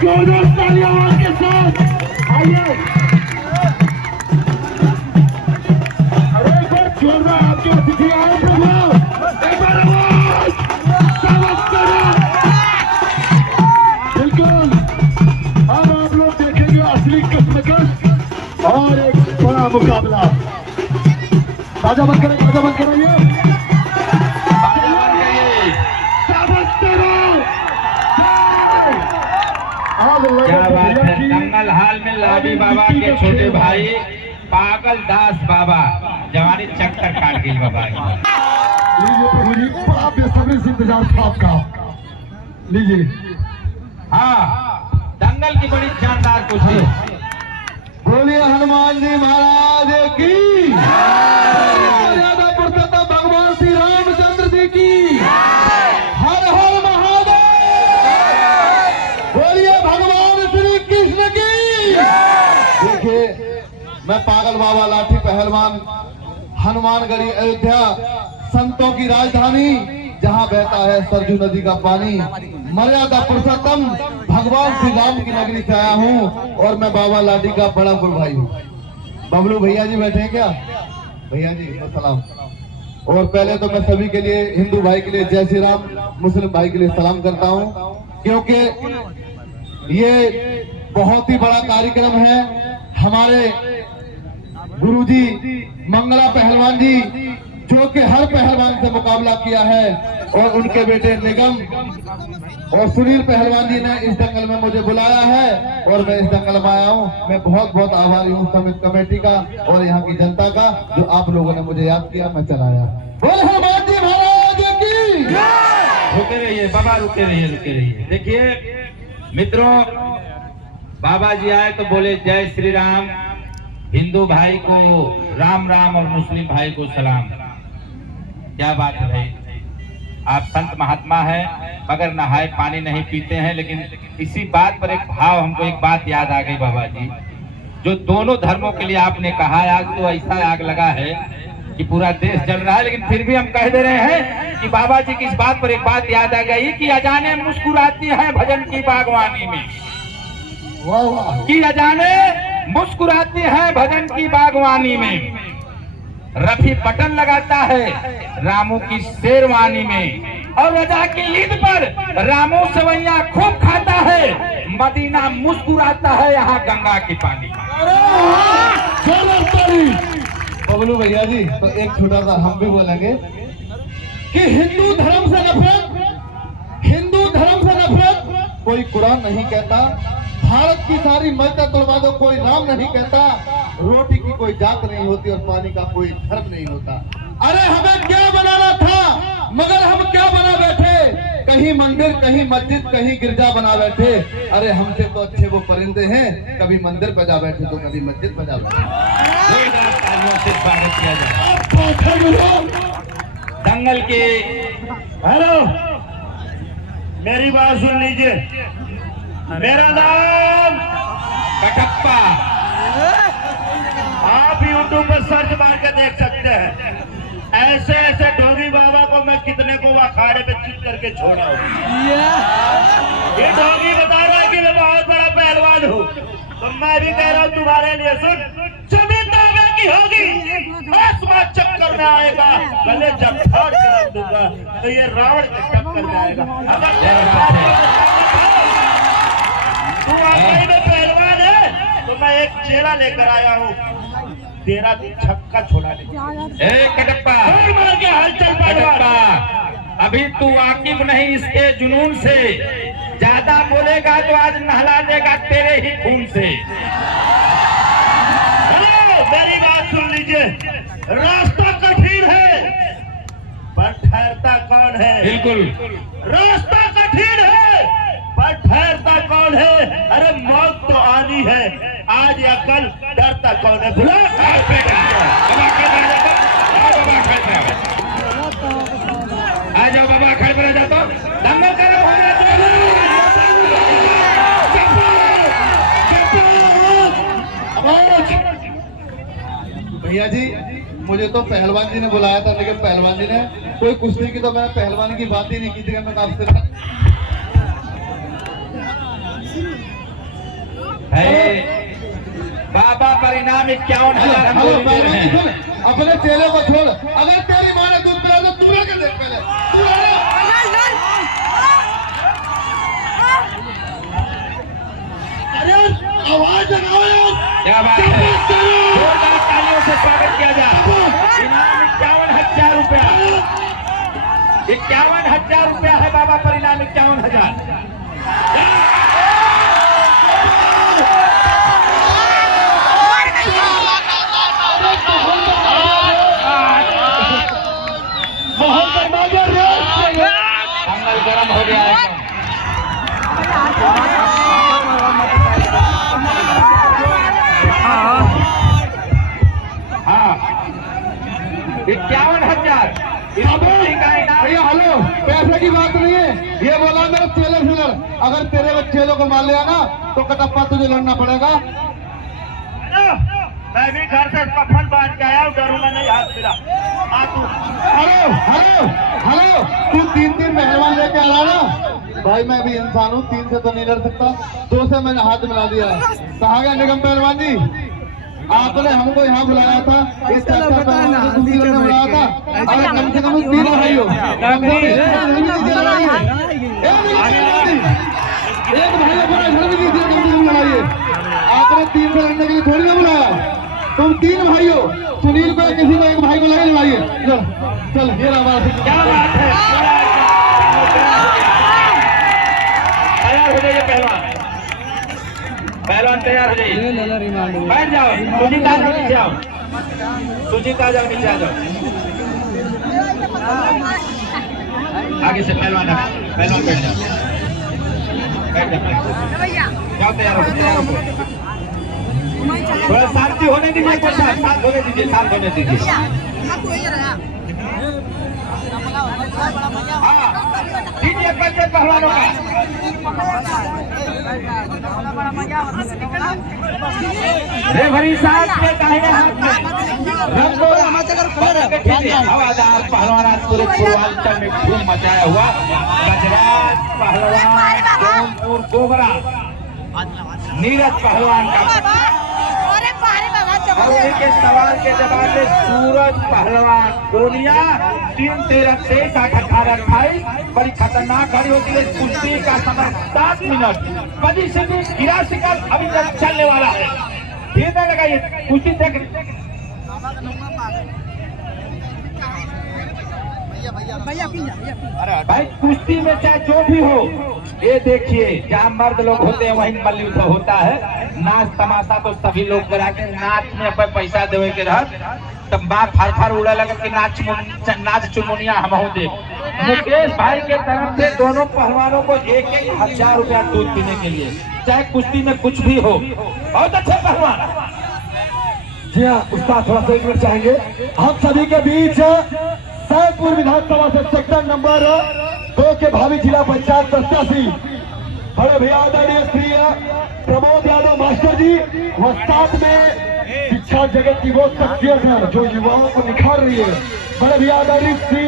जोरदार तालियां के साथ आइए। अरे एक बार जोरदार आपके अतिथि आए प्रभु, एक बार आवाज स्वागत करो। बिल्कुल, अब आप लोग देखेंगे असली कश्मकश और एक बड़ा मुकाबला। बाजा बंद करें, बाजा बंद कराइए। क्या बात है। दंगल हाल में लाडी बाबा के छोटे भाई पागल दास बाबा जवानी चक्कर काट गई बाबा। लीजिए प्रभु जी, बड़ा बेसब्री से इंतजार था आपका। लीजिए। हाँ, दंगल की बड़ी शानदार कुश्ती। बोलिए हनुमान जी महाराज की, मर्यादा पुरुषोत्तम भगवान श्री रामचंद्र जी की। हर हर महादेव। बोलिए भगवान श्री कृष्ण की। देखिए, मैं पागल बाबा लाठी पहलवान, हनुमानगढ़ी अयोध्या संतों की राजधानी, जहां बहता है सरजू नदी का पानी, मर्यादा पुरुषोत्तम भगवान श्री राम की नगरी से आया हूँ और मैं बाबा लाठी का बड़ा गुरु भाई हूँ। बबलू भैया जी बैठे हैं क्या? भैया जी सलाम। और पहले तो मैं सभी के लिए, हिंदू भाई के लिए जय श्री राम, मुस्लिम भाई के लिए सलाम करता हूँ, क्योंकि ये बहुत ही बड़ा कार्यक्रम है। हमारे गुरुजी मंगला पहलवान जी, जो कि हर पहलवान से मुकाबला किया है, और उनके बेटे निगम और सुनील पहलवान जी ने इस दंगल में मुझे बुलाया है और मैं इस दंगल में आया हूँ। मैं बहुत बहुत आभारी हूँ समिति कमेटी का और यहाँ की जनता का, जो आप लोगों ने मुझे याद किया, मैं चलाया। बोल हनुमान जी महाराज की। रुके रहिए बाबा, रुके रहिए, रुके रहिए। देखिए मित्रों, बाबा जी आए तो बोले जय श्री राम, हिंदू भाई को राम राम और मुस्लिम भाई को सलाम। क्या बात है भाई, आप संत महात्मा है, मगर नहाए पानी नहीं पीते हैं। लेकिन इसी बात पर एक भाव, हमको एक बात याद आ गई बाबा जी, जो दोनों धर्मों के लिए आपने कहा। आज तो ऐसा आग लगा है कि पूरा देश जल रहा है, लेकिन फिर भी हम कह दे रहे हैं कि बाबा जी की इस बात पर एक बात याद आ गई कि अजाने मुस्कुराती है भजन की बागवानी में। कि अजाने मुस्कुराती है भजन की बागवानी में, रफी बटन लगाता है रामू की शेरवानी में, और रजा की ईद पर रामू सवैया खूब खाता है, मदीना मुस्कुराता है यहाँ गंगा की पानी। बबलू भैया जी, तो एक छोटा सा हम भी बोलेंगे कि हिंदू धर्म से नफरत, हिंदू धर्म से नफरत कोई कुरान नहीं कहता, भारत की सारी मस्जिद तोड़वा दो कोई राम नहीं कहता, रोटी की कोई जात नहीं होती और पानी का कोई धर्म नहीं होता। अरे हमें क्या बनाना था, मगर हम क्या बना बैठे, कहीं मंदिर, कहीं मस्जिद, कहीं गिरजा बना बैठे। अरे हमसे तो अच्छे वो परिंदे हैं, कभी मंदिर पे जा बैठे तो कभी मस्जिद पे जा बैठे। दंगल के हेलो, मेरी बात सुन लीजिए। मेरा नाम कटप्पा, आप YouTube पर सर्च मार के देख सकते हैं। ऐसे ऐसे ढोंगी बाबा को मैं कितने को अखाड़े पे चित करके छोड़ा हूँ। ये ढोंगी बता रहा है कि मैं बहुत बड़ा पहलवान हूँ, तो मैं भी कह रहा हूँ तुम्हारे लिए, सुन, जमीन दावे की होगी, आसमान चक्कर में आएगा, गले जब फाड़ कर रख दूंगा, तो ये रावण के चक्कर में आएगा। तू वाकई में पहलवान है तो मैं एक चेला लेकर आया हूँ, तेरा भी छक्का छोड़ा नहीं। कटप्पा, मार के हलचल कटप्पा, अभी तू वाकिफ नहीं इसके जुनून से, ज्यादा बोलेगा तो आज नहला देगा तेरे ही खून से। हेलो, मेरी बात सुन लीजिए। रास्ता कठिन है पर ठहरता कौन है? बिल्कुल, रास्ता कठिन है पर ठहरता कौन है? अरे मौत तो आनी है, आज या कल डरता कौन है? भुला आ जाओ बाबा, खड़े पर जाता दंगल करो। भैया जी, मुझे तो पहलवान जी ने बुलाया था, लेकिन पहलवान जी ने कोई कुश्ती की तो मैंने पहलवानी की बात ही नहीं की थी। मैं आपसे पर इनाम 51,000 हम हेलो गोली दे रहे पहलवान जी हैं। सुन, अपने चेले को छोड़, अगर तेरी माँ ने दूध पिला तो तू के देख पहले, तू अरे आवाज लगाओ यार। क्या बात है, जोरदार तालियों से स्वागत किया जाए। इनाम 51,000 रुपया, 51,000 रुपया है बाबा पर इनाम 51,000। मंगल गरम हो गया है। हाँ 51,000 भैया हेलो, पैसे की बात नहीं है, ये बोला मेरे चेले से लड़, अगर तेरे चेलों को मार लिया ना तो कटप्पा तुझे लड़ना पड़ेगा। मैं भी घर से कफन बांध के आया हूँ, डरूंगा नहीं, हाथ मिला आ तू। हेलो हेलो हेलो, तू 3 मेहमान लेके आ रहा ना भाई, मैं भी इंसान हूँ, 3 से तो नहीं लड़ सकता, 2 से मैंने हाथ मिला दिया है। कहा गया निगम पहलवान जी, आपने हमको यहाँ बुलाया था, इस चर्चा पहलवान को दूसरी ने बुलाया था, अगर कम से कम 3 भाई हो, एक भाई अपना घर में किसी कम से कम लड़ाइए। आपने 3 से लड़ने के लिए थोड़ी ना बुलाया, तुम 3 भाई हो, सुनील को किसी को एक भाई को लगे लड़ाइए। चल ये रहा बात। क्या बात है, तैयार हो जाइए पहलवान, पहलवान तैयार हो जाइए, बैठ जाओ। सुजीता जाओ नीचे आओ, सुजीता जाओ नीचे आ जाओ, आगे से पहलवान बैठ जाओ, बैठ जाओ, जाओ तैयार हो, तैयार हो। थोड़ा शांति होने दीजिए, कुछ शांत होने दीजिए, शांत होने दीजिए। हाँ दीजिए पंचे पहलवानों का। रेफरी साहब के दाहिने हाथ में हवादार पहलवान आज पूरे पूर्वांचल में धूम मचाया हुआ गजराज पहलवान जौनपुर गोबरा नीरज पहलवान का, और उनके सवाल के जवाब में सूरज पहलवान कोनिया 3, 13, 23, 8, 18, 28। बड़ी खतरनाक घड़ी होती है। कुश्ती का समय 7 मिनट 85 सेकंड अभी तक चलने वाला है। ठीक है, लगाइए कुश्ती देख। भाई कुश्ती में चाहे जो भी हो, ये देखिए जहाँ मर्द लोग होते हैं वहीं मल्ल युद्ध होता है। नाच तमाशा तो सभी लोग करा के, नाच में अपन पैसा देवे के रहत तब बात फाड़ उड़ा लगा कि नाच चुनमुनिया हम दे। मुकेश भाई के तरफ से दोनों पहलवानों को 1,000 रुपया दूध पीने के लिए, चाहे कुश्ती में कुछ भी हो। बहुत अच्छे पहलवान। जी हाँ उस्ताद, थोड़ा सा 1 मिनट चाहेंगे हम सभी के बीच। सैदपुर विधानसभा से सेक्टर नंबर 2 के भावी जिला पंचायत प्रत्याशी बड़े भैया आदरणीय श्री प्रमोद यादव मास्टर जी, व साथ में शिक्षा जगत की वो शख्सियत है जो युवाओं को निखार रही है, बड़े भैया आदरणीय श्री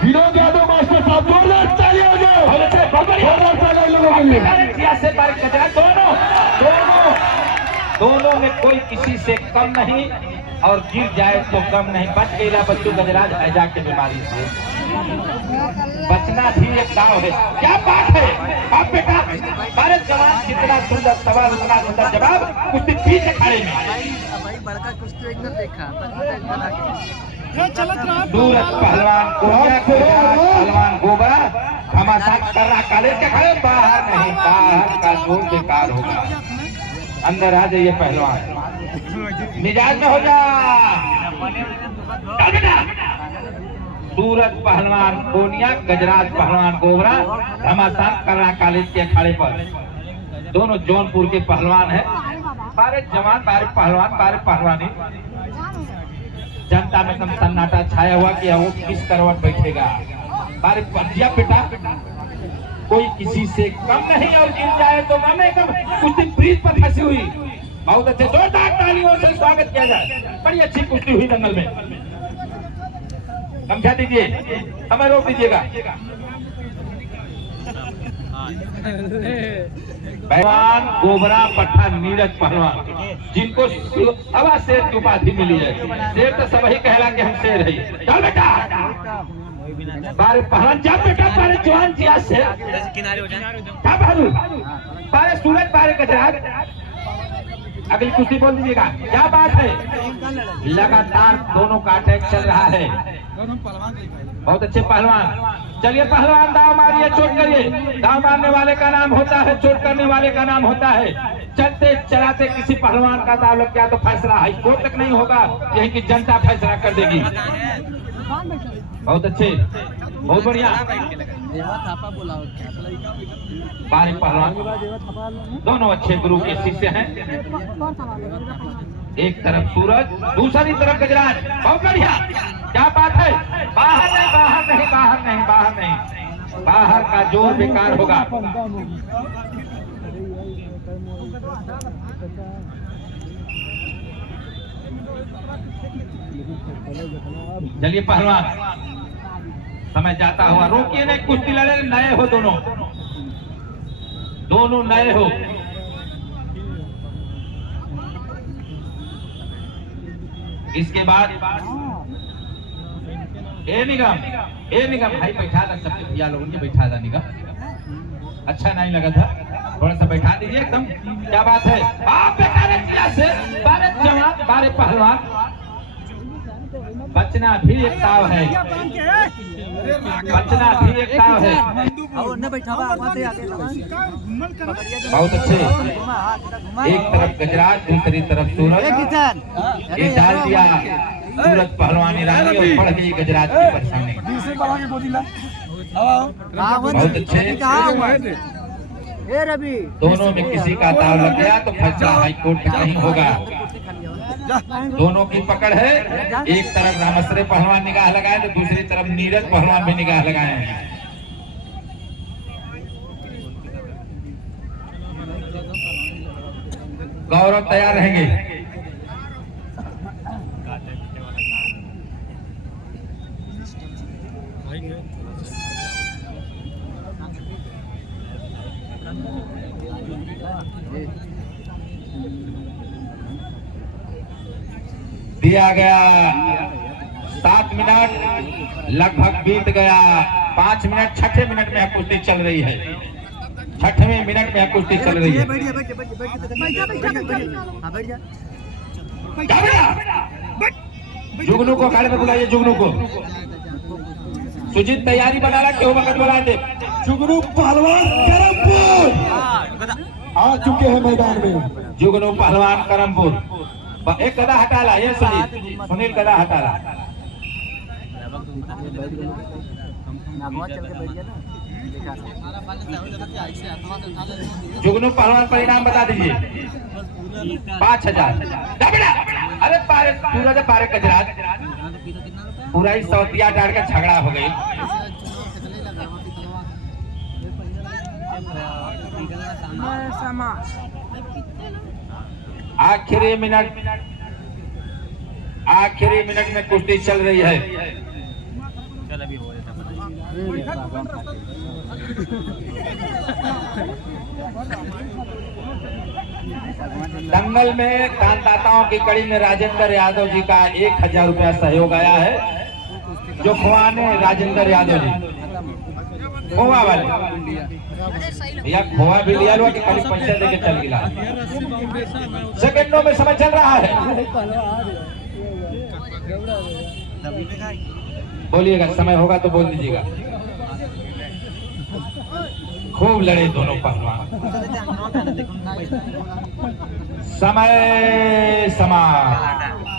विनोद यादव मास्टर साहब। जोरदार तालियां हो जाए, लोगों के लिए। दोनों में कोई किसी से कम नहीं, और गिर जाए तो कम नहीं। बच गया बच्चों गजराज हैजा की बीमारी से, बचना भी एक दाव है। क्या बात है आप बेटा, भारत जवान जितना सुंदर सवाल उतना सुंदर जवाब। कुश्ती पीछे खड़े में सूरज पहलवान कोनिया, पहलवान गोबरा घमासान कर रहा, कॉलेज के खड़े बाहर नहीं, बाहर का जोर बेकार होगा। अंदर आ जाइए पहलवान, मिजाज में हो जा। सूरज पहलवान कोनिया, गजराज पहलवान गोबरा घमासान कर रहा कॉलेज के अखाड़े पर। दोनों जौनपुर के पहलवान हैं। सारे जवान, सारे पहलवान, सारे पहलवानी। जनता में एकदम सन्नाटा छाया हुआ कि वो किस करवट बैठेगा। बारे बढ़िया बेटा, कोई किसी से कम नहीं, और गिर जाए तो कम नहीं। एकदम कुश्ती ब्रीज पर फंसी हुई। बहुत अच्छे, जोरदार तालियों से स्वागत किया जाए। बड़ी अच्छी कुश्ती हुई दंगल में। समझा दीजिए, समय रोक दीजिएगा। पहलवान गोबरा पट्टा नीरज पहलवान, जिनको हवा शेर की उपाधि मिली है। शेर तो सब ही कहला कि हम शेर है। चल बेटा बारे पहलवान, जब बेटा बारे जवान जिया शेर किनारे हो जाए। क्या बहादुर बारे सूरज बारे गजराज, अगली कुश्ती बोल दीजिएगा। क्या बात है, लगातार दोनों का अटैक चल रहा है। बहुत अच्छे पहलवान। चलिए पहलवान दाव मारिए, चोट करिए। दाव मारने वाले का नाम होता है, चोट करने वाले का नाम होता है। चलते चलाते किसी पहलवान का दाव लग गया तो फैसला हाई कोर्ट तक नहीं होगा, यही की जनता फैसला कर देगी। बहुत अच्छे, बहुत बढ़िया। बारे पहलवान दोनों अच्छे गुरु के शिष्य हैं। एक तरफ सूरज, दूसरी तरफ गजराज। बहुत बढ़िया, क्या बात है। बाहर नहीं, बाहर नहीं, बाहर नहीं, बाहर नहीं, बाहर का जोर बेकार होगा। चलिए पहलवान, समय जाता हुआ रोकिए नहीं, कुश्ती लड़े। नए हो दोनों, दोनों नए हो। इसके बाद ए निगम भाई बैठा था, सबके भैया लोगों ने बैठा था। निगम अच्छा नहीं लगा था, थोड़ा सा बैठा दीजिए एकदम। क्या बात है, आप से बारे जवान बारे पहलवान, बचना भी एक ताव है, बचना भी एक ताव है। बहुत अच्छे, एक तरफ गजराज, दूसरी तरफ सूरज। ये डाल दिया सूरज पहलवान ईरानी और पड़ गई गजराज की परेशानी। बहुत अच्छे, दोनों में किसी का ताव लग गया तो फैसला हाईकोर्ट में नहीं होगा। दोनों की पकड़ है, एक तरफ रामश्री पहलवान निगाह लगाए तो दूसरी तरफ नीरज पहलवान भी निगाह लगाए हैं। गौरव तैयार रहेंगे। दिया गया 7 मिनट लगभग बीत गया। 5 मिनट, छठे मिनट में कुश्ती चल रही है। 6वें मिनट में कुश्ती चल रही है। जुगनू को अखाड़े में बुलाइए, जुगनू को। सुजीत तैयारी बना रहा, क्यों वक्त बुला दे। जुगनू पहलवान करमपुर आ चुके हैं मैदान में। जुगनू पहलवान करमपुर, एक गदा हटा ला, ये सुनील गदा हटा ला। जुगनू पहलवान परिणाम बता दीजिए। 5000। अरे पारे सूरज पारे गजराज, पूरा ही सौतिया डाल के झगड़ा हो गई। आखिरी मिनट में कुश्ती चल रही है। दंगल में दानदाताओं की कड़ी में राजेंद्र यादव जी का 1000 रुपया सहयोग आया है, जो खुआने राजेंद्र यादव जी खोवा वाले भैया, खोवा भी लिया लो कि खाली पैसे देके चल गिला। सेकंडों में समय चल रहा है। बोलिएगा, समय होगा तो बोल दीजिएगा। खूब लड़े दोनों पहलवान। समय समाप्त।